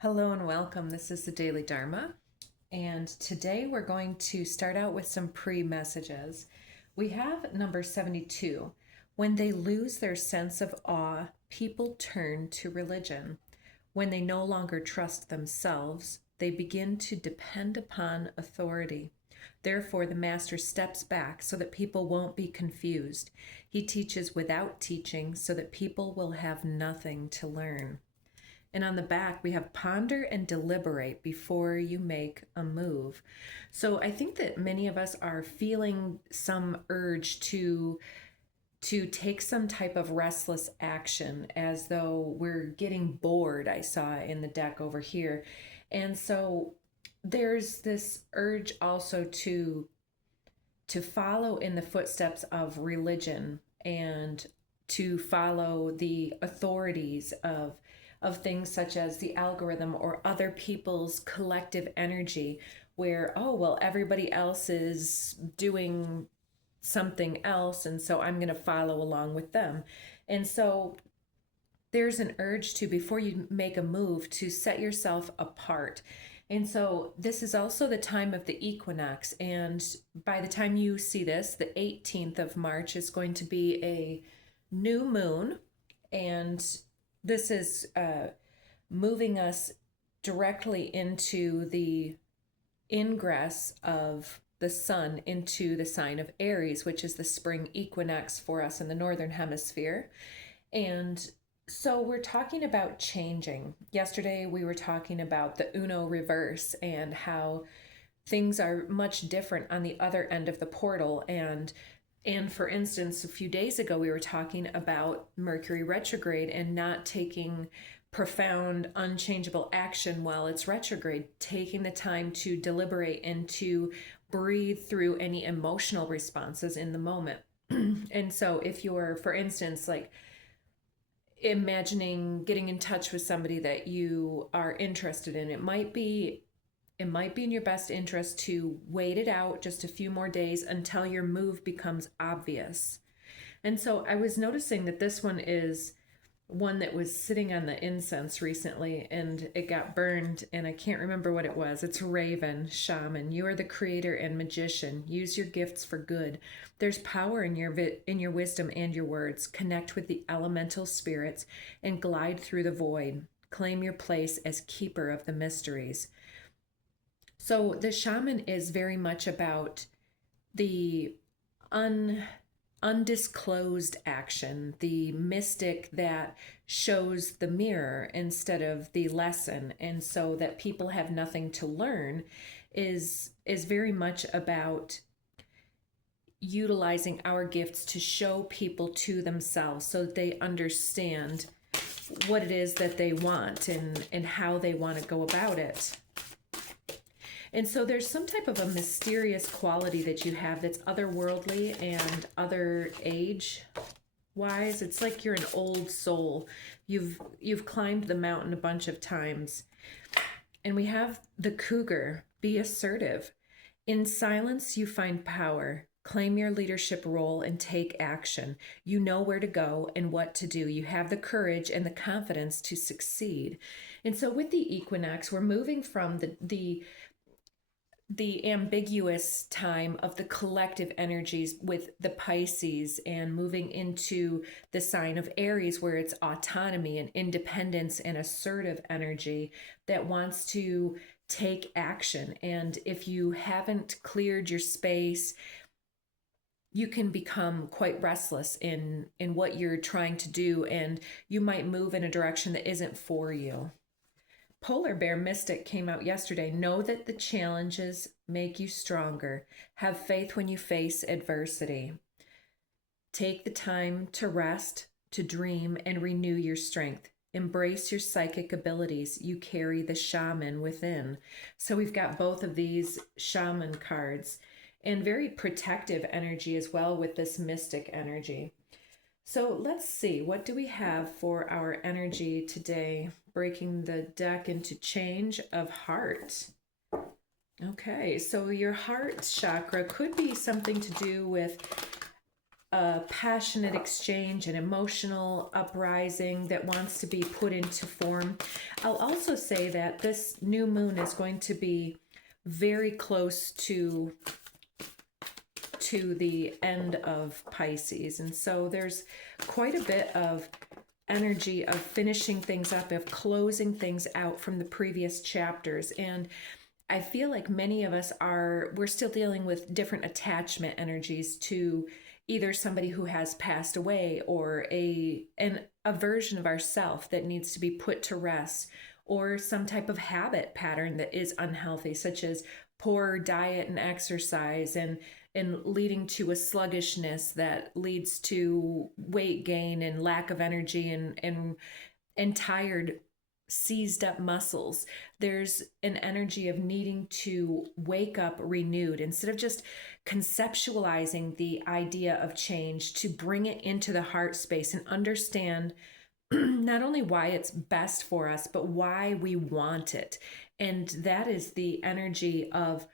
Hello and welcome. This is the Daily Dharma, and today we're going to start out with some pre-messages. We have number 72. When they lose their sense of awe, people turn to religion. When they no longer trust themselves, they begin to depend upon authority. Therefore, the master steps back so that people won't be confused. He teaches without teaching so that people will have nothing to learn. And on the back, we have ponder and deliberate before you make a move. So I think that many of us are feeling some urge to take some type of restless action, as though we're getting bored. I saw in the deck over here. And so there's this urge also to follow in the footsteps of religion and to follow the authorities of things such as the algorithm or other people's collective energy, where, oh, well, everybody else is doing something else, and so I'm going to follow along with them. And so there's an urge to, before you make a move, to set yourself apart. And so this is also the time of the equinox. And by the time you see this, the 18th of March is going to be a new moon. And this is moving us directly into the ingress of the sun into the sign of Aries, which is the spring equinox for us in the northern hemisphere. And so we're talking about changing. Yesterday we were talking about the Uno reverse and how things are much different on the other end of the portal. And for instance, a few days ago, we were talking about Mercury retrograde and not taking profound, unchangeable action while it's retrograde, taking the time to deliberate and to breathe through any emotional responses in the moment. And so if you're, for instance, like imagining getting in touch with somebody that you are interested in, it might be in your best interest to wait it out just a few more days until your move becomes obvious. And so I was noticing that this one is one that was sitting on the incense recently and it got burned, and I can't remember what it was. It's Raven, Shaman. You are the creator and magician. Use your gifts for good. There's power in your wisdom and your words. Connect with the elemental spirits and glide through the void. Claim your place as keeper of the mysteries. So the shaman is very much about the undisclosed action, the mystic that shows the mirror instead of the lesson, and so that people have nothing to learn is very much about utilizing our gifts to show people to themselves so that they understand what it is that they want and how they want to go about it. And so there's some type of a mysterious quality that you have that's otherworldly and other age wise. It's like you're an old soul. You've climbed the mountain a bunch of times. And we have the cougar. Be assertive. In silence, you find power. Claim your leadership role and take action. You know where to go and what to do. You have the courage and the confidence to succeed. And so with the equinox, we're moving from the ambiguous time of the collective energies with the Pisces and moving into the sign of Aries, where it's autonomy and independence and assertive energy that wants to take action. And if you haven't cleared your space, you can become quite restless in what you're trying to do, and you might move in a direction that isn't for you. Polar Bear Mystic came out yesterday. Know that the challenges make you stronger. Have faith when you face adversity. Take the time to rest, to dream, and renew your strength. Embrace your psychic abilities. You carry the shaman within. So we've got both of these shaman cards, and very protective energy as well with this mystic energy. So let's see, what do we have for our energy today? Breaking the deck into change of heart. Okay, so your heart chakra could be something to do with a passionate exchange, an emotional uprising that wants to be put into form. I'll also say that this new moon is going to be very close to the end of Pisces. And so there's quite a bit of energy of finishing things up, of closing things out from the previous chapters. And I feel like many of us we're still dealing with different attachment energies to either somebody who has passed away, or a version of ourself that needs to be put to rest, or some type of habit pattern that is unhealthy, such as poor diet and exercise, and leading to a sluggishness that leads to weight gain and lack of energy, and tired, seized up muscles. There's an energy of needing to wake up renewed, instead of just conceptualizing the idea of change, to bring it into the heart space and understand not only why it's best for us, but why we want it. And that is the energy of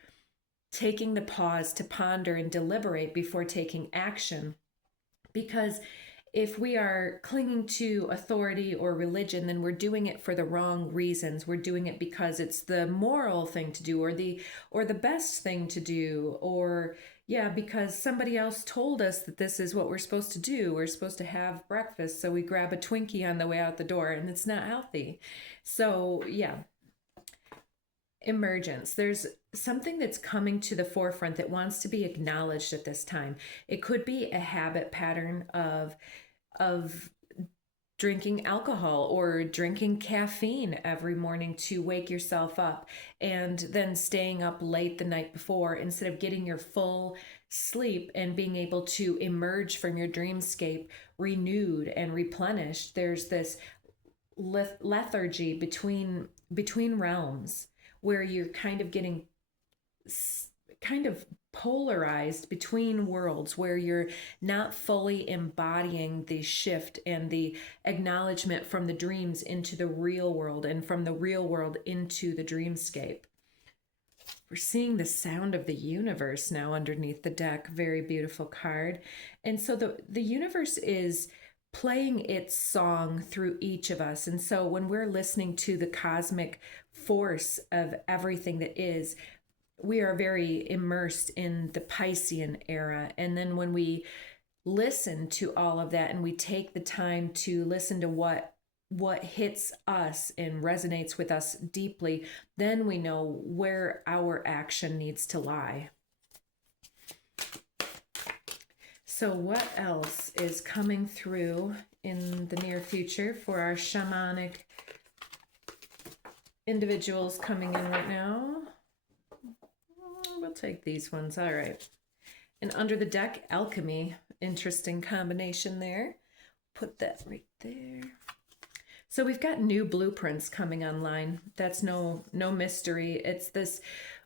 taking the pause to ponder and deliberate before taking action. Because if we are clinging to authority or religion, then we're doing it for the wrong reasons. We're doing it because it's the moral thing to do, or the best thing to do, or because somebody else told us that this is what we're supposed to do. We're supposed to have breakfast, so we grab a Twinkie on the way out the door, and it's not healthy. So emergence. There's something that's coming to the forefront that wants to be acknowledged at this time. It could be a habit pattern of drinking alcohol or drinking caffeine every morning to wake yourself up, and then staying up late the night before instead of getting your full sleep and being able to emerge from your dreamscape renewed and replenished. There's this lethargy between realms, where you're kind of getting polarized between worlds, where you're not fully embodying the shift and the acknowledgement from the dreams into the real world, and from the real world into the dreamscape. We're seeing the sound of the universe now underneath the deck. Very beautiful card. And so the universe is playing its song through each of us. And so when we're listening to the cosmic force of everything that is, we are very immersed in the Piscean era. And then when we listen to all of that, and we take the time to listen to what hits us and resonates with us deeply, then we know where our action needs to lie. So what else is coming through in the near future for our shamanic individuals coming in right now? We'll take these ones. All right. And under the deck, alchemy. Interesting combination there. Put that right there. So we've got new blueprints coming online. That's no mystery. It's this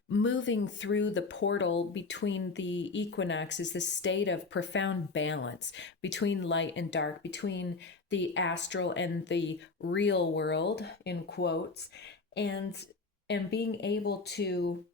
moving through the portal between the equinoxes, this state of profound balance between light and dark, between the astral and the real world, in quotes, and being able to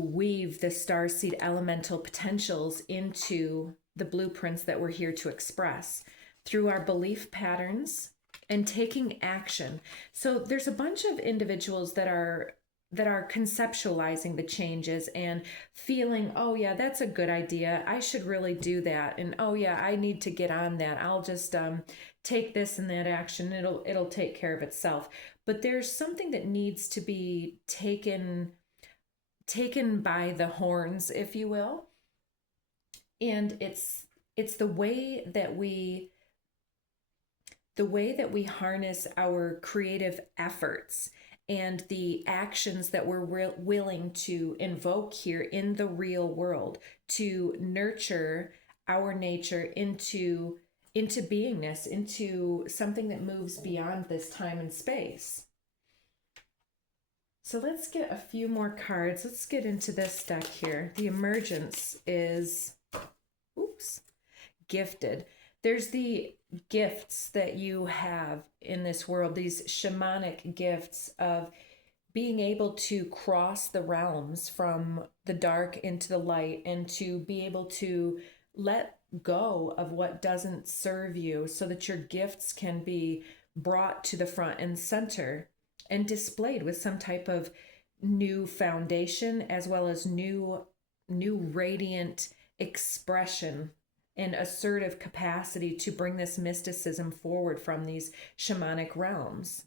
weave the starseed elemental potentials into the blueprints that we're here to express through our belief patterns and taking action. So there's a bunch of individuals that are conceptualizing the changes and feeling, oh yeah, that's a good idea, I should really do that, and oh yeah, I need to get on that, I'll just take this and that action, it'll take care of itself. But there's something that needs to be taken by the horns, if you will, and it's the way that we harness our creative efforts and the actions that we're willing to invoke here in the real world to nurture our nature into beingness, into something that moves beyond this time and space. So let's get a few more cards. Let's get into this deck here. The emergence is, gifted. There's the gifts that you have in this world, these shamanic gifts of being able to cross the realms from the dark into the light, and to be able to let go of what doesn't serve you so that your gifts can be brought to the front and center and displayed with some type of new foundation, as well as new radiant expression and assertive capacity to bring this mysticism forward from these shamanic realms.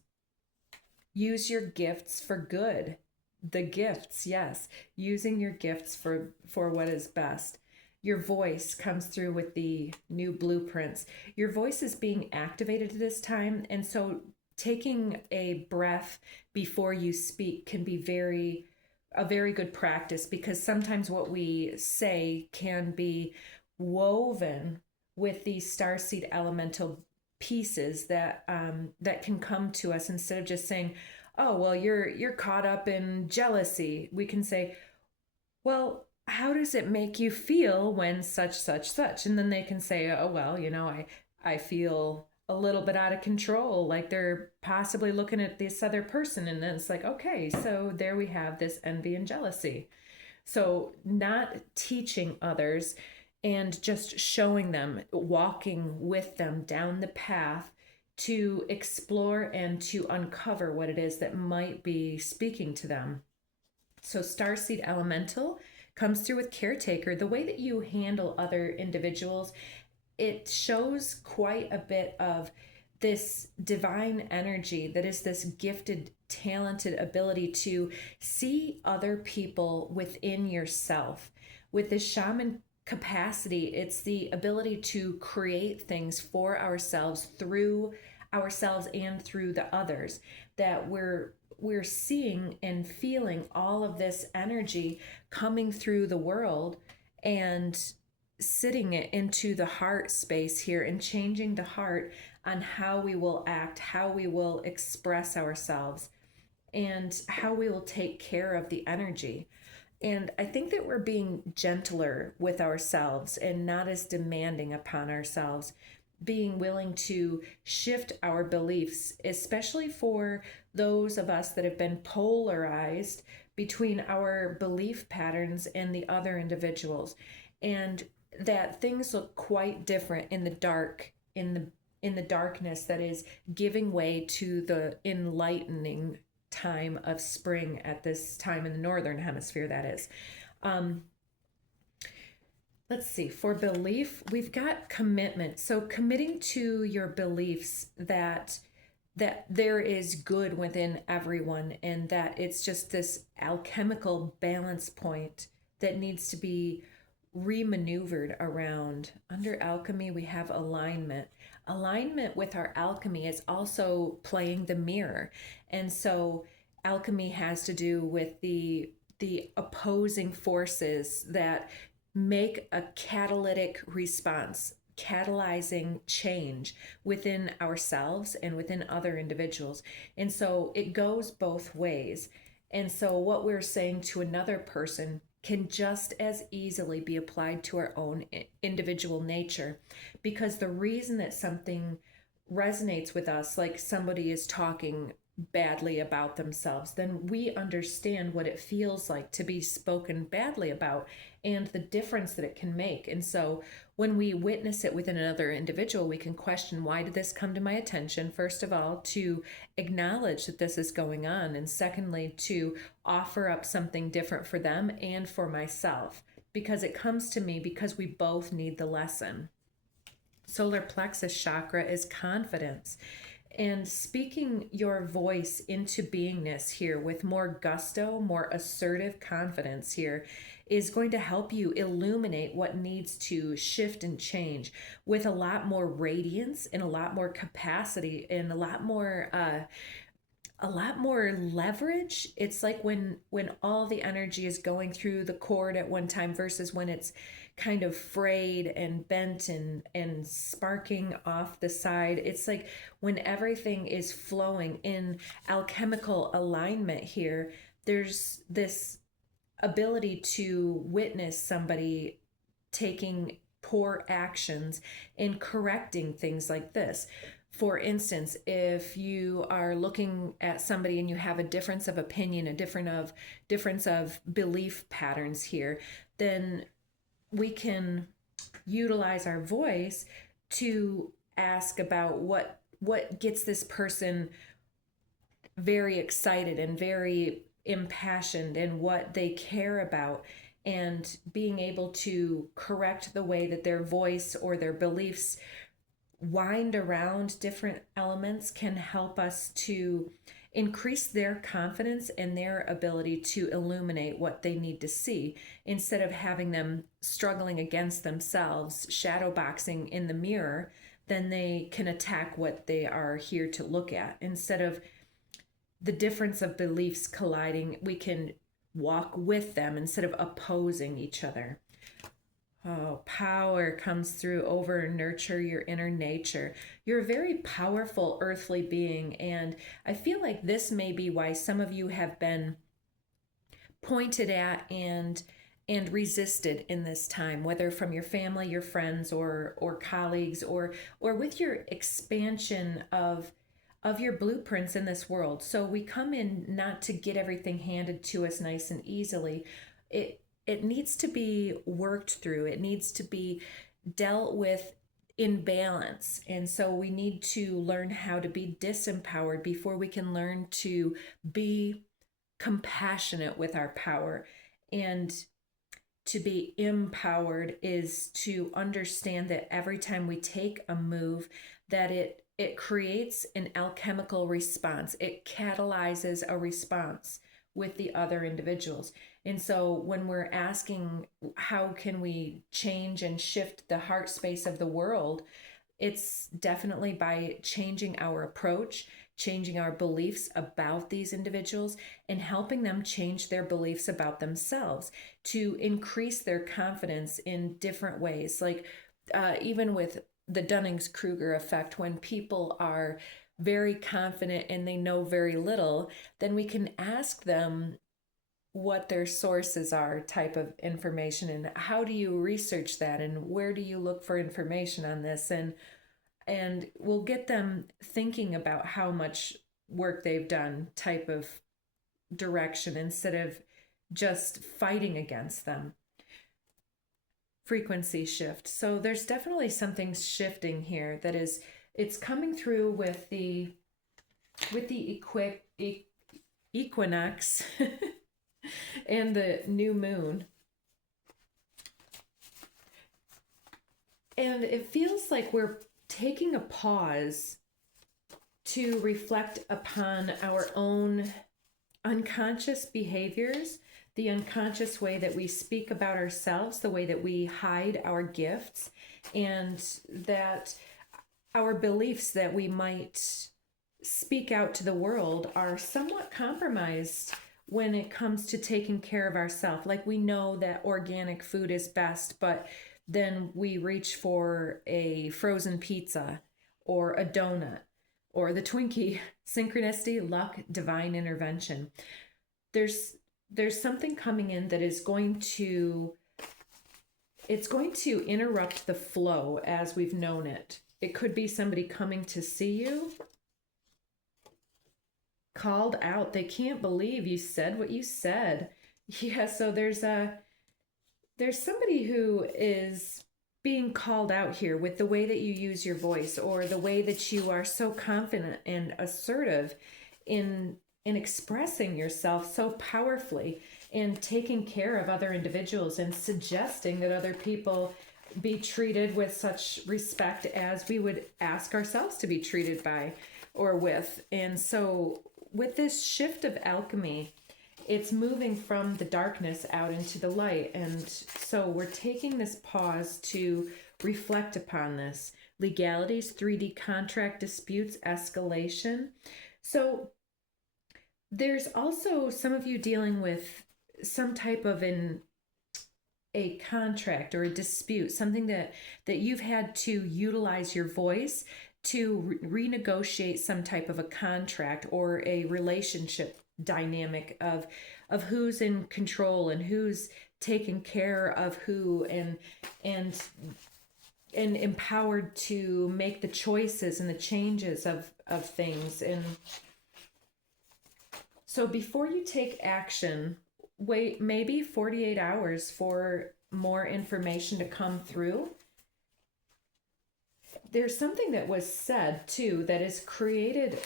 Use your gifts for good. The gifts, yes. Using your gifts for what is best. Your voice comes through with the new blueprints. Your voice is being activated at this time, and so taking a breath before you speak can be a very good practice, because sometimes what we say can be woven with these starseed elemental pieces that can come to us. Instead of just saying, oh, well, you're caught up in jealousy, we can say, well, how does it make you feel when such, and then they can say, oh, well, I feel a little bit out of control, like they're possibly looking at this other person. And then it's like, okay, so there we have this envy and jealousy. So not teaching others, and just showing them, walking with them down the path to explore and to uncover what it is that might be speaking to them. So Starseed Elemental comes through with Caretaker. The way that you handle other individuals, it shows quite a bit of this divine energy that is this gifted, talented ability to see other people within yourself. With the shaman capacity, it's the ability to create things for ourselves, through ourselves and through the others, that we're seeing and feeling all of this energy coming through the world and sitting it into the heart space here and changing the heart on how we will act, how we will express ourselves, and how we will take care of the energy. And I think that we're being gentler with ourselves and not as demanding upon ourselves, being willing to shift our beliefs, especially for those of us that have been polarized between our belief patterns and the other individuals, and that things look quite different in the dark, in the darkness that is giving way to the enlightening time of spring at this time in the northern hemisphere, that is. Let's see, for belief, we've got commitment. So committing to your beliefs that there is good within everyone, and that it's just this alchemical balance point that needs to be remaneuvered around. Under alchemy, we have alignment. Alignment with our alchemy is also playing the mirror. And so alchemy has to do with the opposing forces that make a catalytic response, catalyzing change within ourselves and within other individuals. And so it goes both ways. And so what we're saying to another person can just as easily be applied to our own individual nature, because the reason that something resonates with us, like somebody is talking badly about themselves, then we understand what it feels like to be spoken badly about and the difference that it can make. And so when we witness it within another individual, we can question, why did this come to my attention? First of all, to acknowledge that this is going on, and secondly, to offer up something different for them and for myself, because it comes to me because we both need the lesson. Solar plexus chakra is confidence. And speaking your voice into beingness here with more gusto, more assertive confidence here, is going to help you illuminate what needs to shift and change with a lot more radiance and a lot more capacity and a lot more leverage. It's like when all the energy is going through the cord at one time versus when it's kind of frayed and bent and sparking off the side. It's like when everything is flowing in alchemical alignment here, there's this ability to witness somebody taking poor actions and correcting things like this. For instance, if you are looking at somebody and you have a difference of opinion, a difference of belief patterns here, then we can utilize our voice to ask about what gets this person very excited and very impassioned and what they care about, and being able to correct the way that their voice or their beliefs wind around different elements can help us to increase their confidence and their ability to illuminate what they need to see, instead of having them struggling against themselves, shadow boxing in the mirror. Then they can attack what they are here to look at. Instead of the difference of beliefs colliding, we can walk with them instead of opposing each other. Oh, power comes through over nurture your inner nature. You're a very powerful earthly being, and I feel like this may be why some of you have been pointed at and resisted in this time, whether from your family, your friends, or colleagues, or with your expansion of your blueprints in this world. So we come in not to get everything handed to us nice and easily. It needs to be worked through. It needs to be dealt with in balance. And so we need to learn how to be disempowered before we can learn to be compassionate with our power. And to be empowered is to understand that every time we take a move, that it creates an alchemical response. It catalyzes a response with the other individuals. And so when we're asking how can we change and shift the heart space of the world, it's definitely by changing our approach, changing our beliefs about these individuals, and helping them change their beliefs about themselves to increase their confidence in different ways. Like even with the Dunning-Kruger effect, when people are very confident and they know very little, then we can ask them what their sources are, type of information, and how do you research that, and where do you look for information on this, and we'll get them thinking about how much work they've done, type of direction, instead of just fighting against them. Frequency shift. So there's definitely something shifting here that is, it's coming through with the equinox and the new moon. And it feels like we're taking a pause to reflect upon our own unconscious behaviors, the unconscious way that we speak about ourselves, the way that we hide our gifts, and that our beliefs that we might speak out to the world are somewhat compromised when it comes to taking care of ourselves. Like, we know that organic food is best, but then we reach for a frozen pizza or a donut or the Twinkie. Synchronicity, luck, divine intervention. There's something coming in that is going to interrupt the flow as we've known it. It could be somebody coming to see you, called out. They can't believe you said what you said. Yeah, so there's somebody who is being called out here with the way that you use your voice, or the way that you are so confident and assertive in expressing yourself so powerfully, and taking care of other individuals, and suggesting that other people be treated with such respect as we would ask ourselves to be treated by or with. And so with this shift of alchemy, it's moving from the darkness out into the light. And so we're taking this pause to reflect upon this. Legalities, 3D contract disputes, escalation. So there's also some of you dealing with some type of a contract or a dispute, something that you've had to utilize your voice to renegotiate some type of a contract or a relationship dynamic of who's in control and who's taking care of who, and and empowered to make the choices and the changes of things. And so before you take action, wait maybe 48 hours for more information to come through. There's something that was said too that has created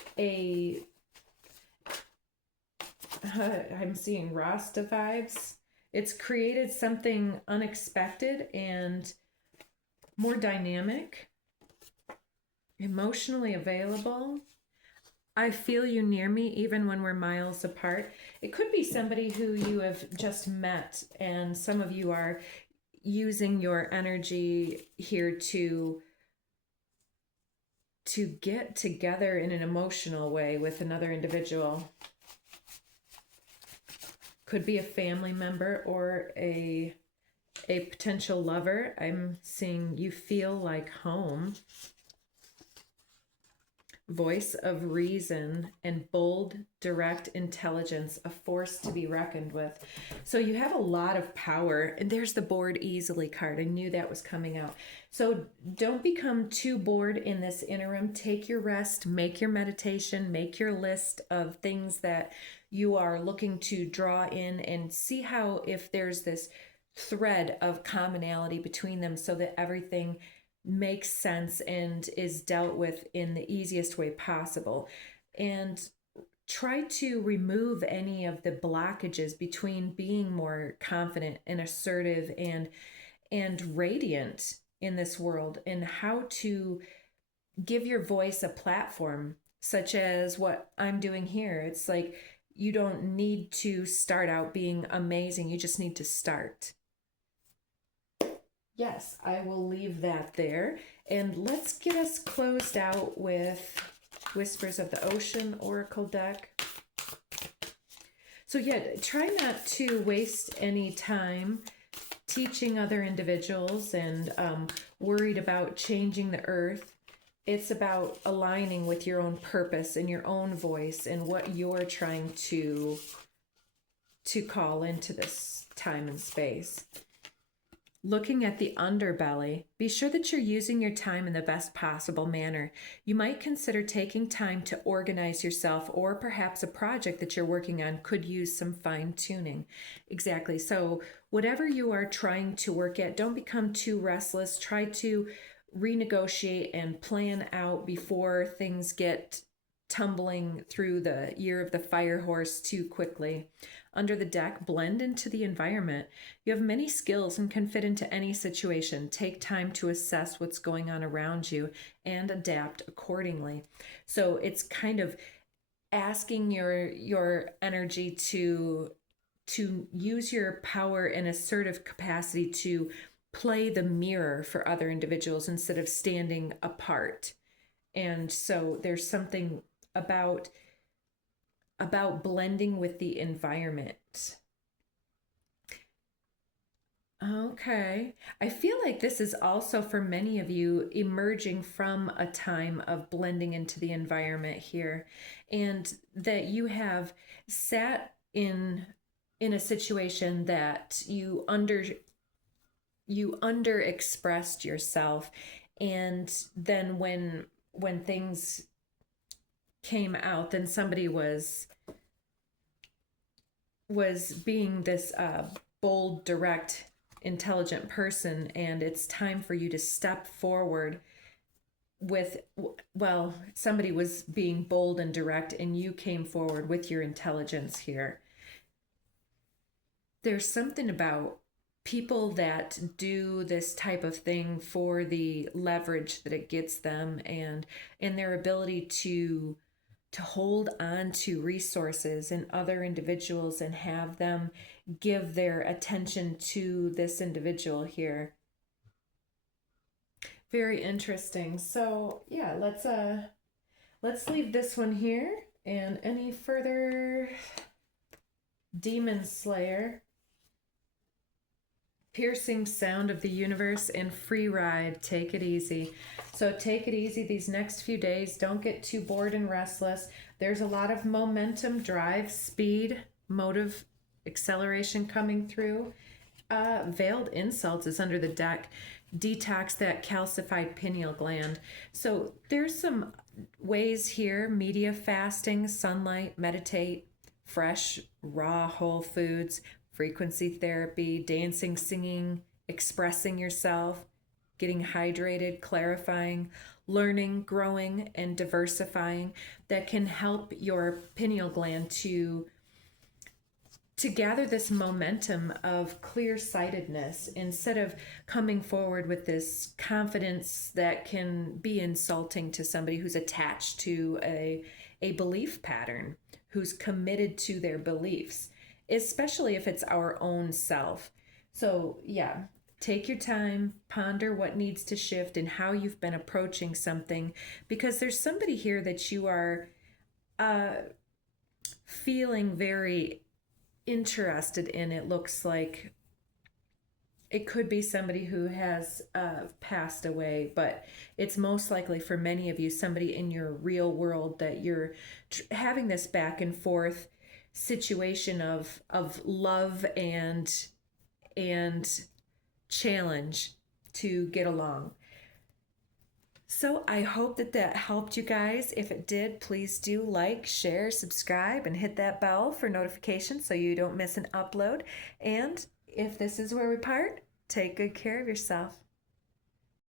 I'm seeing Rasta vibes. It's created something unexpected and more dynamic, emotionally available. I feel you near me even when we're miles apart. It could be somebody who you have just met, and some of you are using your energy here to get together in an emotional way with another individual. Could be a family member or a potential lover. I'm seeing you feel like home. Voice of reason and bold, direct intelligence, a force to be reckoned with. So you have a lot of power. And there's the bored easily card. I knew that was coming out. So don't become too bored in this interim. Take your rest, make your meditation, make your list of things that you are looking to draw in, and see how if there's this thread of commonality between them so that everything makes sense and is dealt with in the easiest way possible. And try to remove any of the blockages between being more confident and assertive and radiant in this world, and how to give your voice a platform, such as what I'm doing here. It's like you don't need to start out being amazing. You just need to start. Yes, I will leave that there. And let's get us closed out with Whispers of the Ocean Oracle deck. So yeah, try not to waste any time teaching other individuals and worried about changing the earth. It's about aligning with your own purpose and your own voice and what you're trying to call into this time and space. Looking at the underbelly, be sure that you're using your time in the best possible manner. You might consider taking time to organize yourself, or perhaps a project that you're working on could use some fine tuning. Exactly. So whatever you are trying to work at, don't become too restless. Try to renegotiate and plan out before things get tumbling through the year of the fire horse too quickly. Under the deck, blend into the environment. You have many skills and can fit into any situation. Take time to assess what's going on around you and adapt accordingly. So it's kind of asking your energy to use your power and assertive capacity to play the mirror for other individuals instead of standing apart. And so there's something about blending with the environment. Okay. I feel like this is also for many of you emerging from a time of blending into the environment here, and that you have sat in a situation that you underexpressed yourself, and then when things came out, then somebody was being this bold, direct, intelligent person, and it's time for you to step forward with, well, somebody was being bold and direct, and you came forward with your intelligence here. There's something about people that do this type of thing for the leverage that it gets them, and their ability to hold on to resources and other individuals and have them give their attention to this individual here. Very interesting. So yeah, let's leave this one here. And any further Demon Slayer, piercing sound of the universe, and free ride. Take it easy. So take it easy these next few days. Don't get too bored and restless. There's a lot of momentum, drive, speed, motive, acceleration coming through. Veiled insults is under the deck. detox that calcified pineal gland. So there's some ways here: media fasting, sunlight, meditate, fresh, raw, whole foods, frequency therapy, dancing, singing, expressing yourself, getting hydrated, clarifying, learning, growing, and diversifying that can help your pineal gland to gather this momentum of clear-sightedness instead of coming forward with this confidence that can be insulting to somebody who's attached to a belief pattern, who's committed to their beliefs, especially if it's our own self. So yeah, take your time, ponder what needs to shift and how you've been approaching something, because there's somebody here that you are feeling very interested in. It looks like it could be somebody who has passed away, but it's most likely for many of you somebody in your real world that you're having this back and forth situation of love and challenge to get along. So I hope that helped you guys. If it did, please do like, share, subscribe, and hit that bell for notifications so you don't miss an upload. And if this is where we part, take good care of yourself.